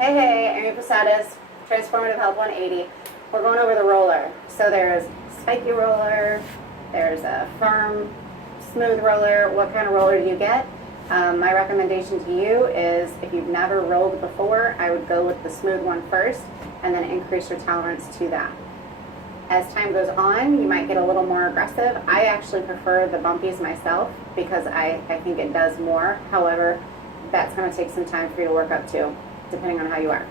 Hey, Amy Posadas, Transformative Health 180. We're going over the roller. So there's spiky roller, there's a firm, smooth roller. What kind of roller do you get? My recommendation to you is if you've never rolled before, I would go with the smooth one first and then increase your tolerance to that. As time goes on, you might get a little more aggressive. I actually prefer the bumpies myself because I think it does more. However, that's going to take some time for you to work up to, depending on how you are.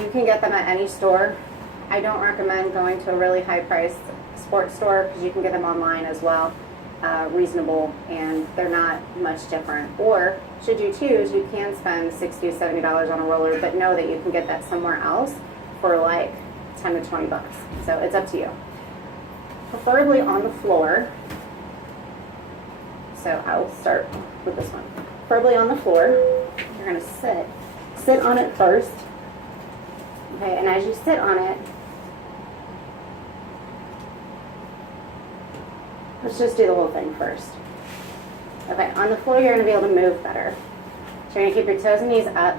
You can get them at any store. I don't recommend going to a really high-priced sports store because you can get them online as well, reasonable, and they're not much different. Or, should you choose, you can spend $60 to $70 on a roller, but know that you can get that somewhere else for like 10 to 20 bucks. So it's up to you. Preferably on the floor. So I'll start with this one. Preferably on the floor. You're going to sit on it first. Okay, and as you sit on it, let's just do the whole thing first. Okay, on the floor you're going to be able to move better. So you're going to keep your toes and knees up.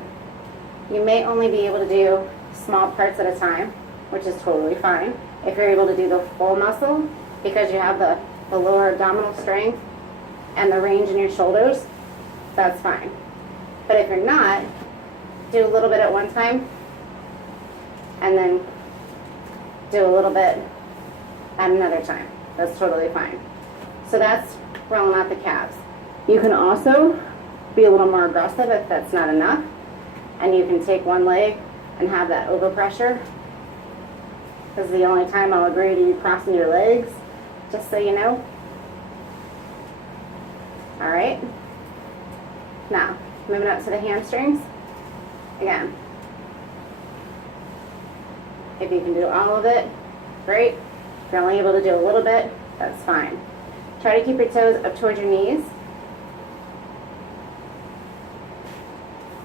You may only be able to do small parts at a time, which is totally fine. If you're able to do the full muscle, because you have the lower abdominal strength and the range in your shoulders, that's fine. But if you're not, do a little bit at one time, and then do a little bit at another time. That's totally fine. So that's rolling out the calves. You can also be a little more aggressive if that's not enough, and you can take one leg and have that overpressure. This is the only time I'll agree to you crossing your legs, just so you know. All right. Now, moving up to the hamstrings. Again, if you can do all of it, great. If you're only able to do a little bit, that's fine. Try to keep your toes up towards your knees.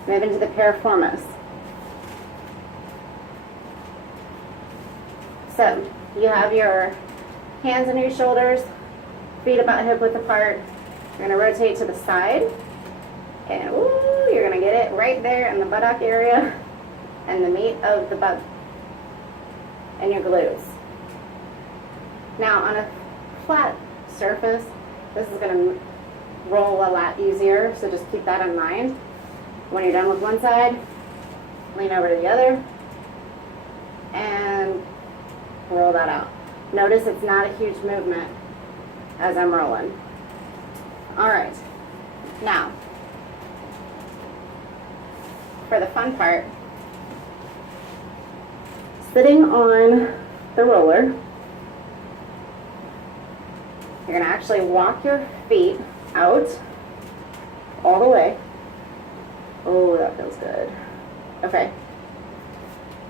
Move into the piriformis. So, you have your hands under your shoulders, feet about hip width apart. You're going to rotate to the side, and ooh, you're going to get it right there in the buttock area and the meat of the butt and your glutes. Now, on a flat surface, this is going to roll a lot easier, so just keep that in mind. When you're done with one side, lean over to the other, and roll that out. Notice it's not a huge movement as I'm rolling. All right, now for the fun part, sitting on the roller, you're going to actually walk your feet out all the way. Oh, that feels good. Okay,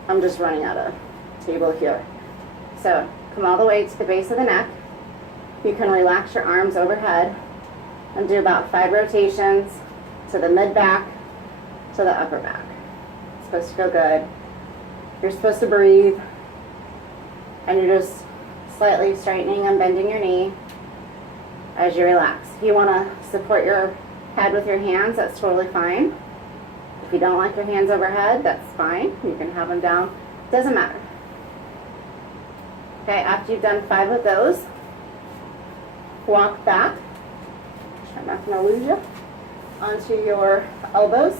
I'm just running out of table here. So come all the way to the base of the neck. You can relax your arms overhead and do about 5 rotations to the mid-back, to the upper back. It's supposed to feel good. You're supposed to breathe, and you're just slightly straightening and bending your knee as you relax. If you want to support your head with your hands, that's totally fine. If you don't like your hands overhead, that's fine. You can have them down. Doesn't matter. Okay, after you've done 5 of those, walk back. I'm not going to lose you. Onto your elbows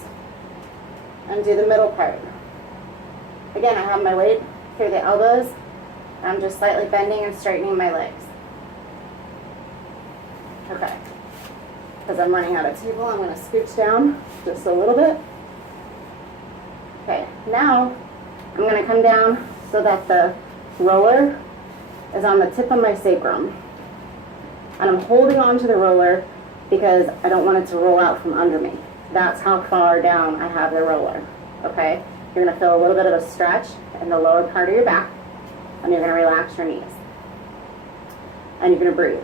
and do the middle part. Again, I have my weight through the elbows. I'm just slightly bending and straightening my legs. Okay. Because I'm running out of table, I'm going to scooch down just a little bit. Okay, now I'm going to come down so that the roller is on the tip of my sacrum. And I'm holding on to the roller because I don't want it to roll out from under me. That's how far down I have the roller. Okay? You're going to feel a little bit of a stretch in the lower part of your back, and you're going to relax your knees. And you're going to breathe.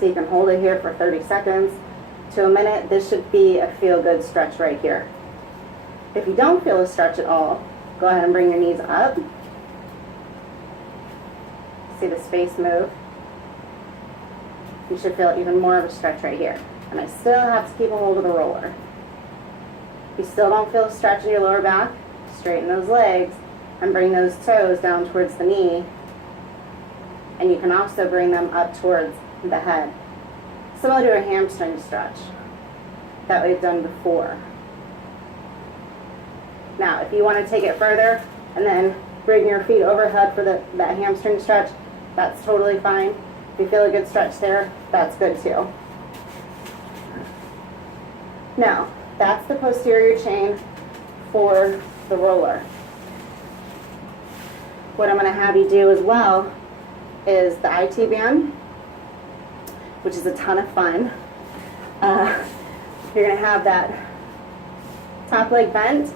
So you can hold it here for 30 seconds to a minute. This should be a feel-good stretch right here. If you don't feel a stretch at all, go ahead and bring your knees up. See the space move. You should feel even more of a stretch right here. And I still have to keep a hold of the roller. If you still don't feel a stretch in your lower back, straighten those legs and bring those toes down towards the knee. And you can also bring them up towards the head. Similar to a hamstring stretch that we've done before. Now, if you want to take it further and then bring your feet overhead for that hamstring stretch, that's totally fine. If you feel a good stretch there, that's good too. Now, that's the posterior chain for the roller. What I'm going to have you do as well is the IT band, which is a ton of fun. You're going to have that top leg bent,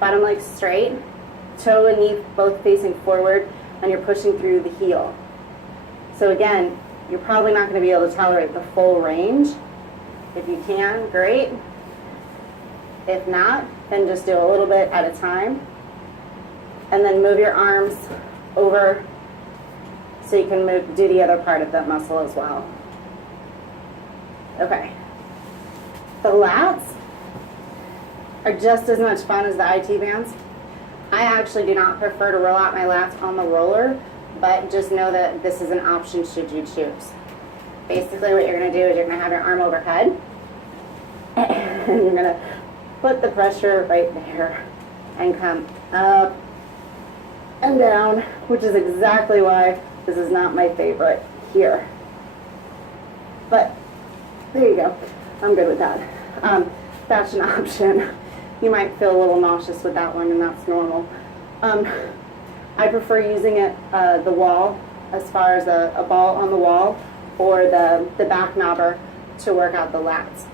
bottom leg straight, toe and knee both facing forward, and you're pushing through the heel. So again, you're probably not going to be able to tolerate the full range. If you can, great. If not, then just do a little bit at a time. And then move your arms over so you can do the other part of that muscle as well. Okay. The lats are just as much fun as the IT bands. I actually do not prefer to roll out my lats on the roller, but just know that this is an option should you choose. Basically what you're going to do is you're going to have your arm overhead, and you're going to put the pressure right there and come up and down, which is exactly why this is not my favorite here. But there you go. I'm good with that. That's an option. You might feel a little nauseous with that one, and that's normal. I prefer using it the wall, as far as a ball on the wall, or the back knobber to work out the lats.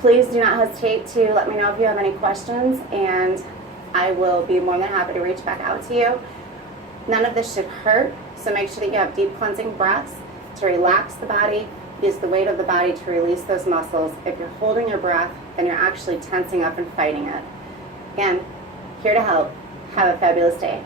Please do not hesitate to let me know if you have any questions, and I will be more than happy to reach back out to you. None of this should hurt, so make sure that you have deep cleansing breaths to relax the body. Use the weight of the body to release those muscles. If you're holding your breath, then you're actually tensing up and fighting it. Again, here to help. Have a fabulous day.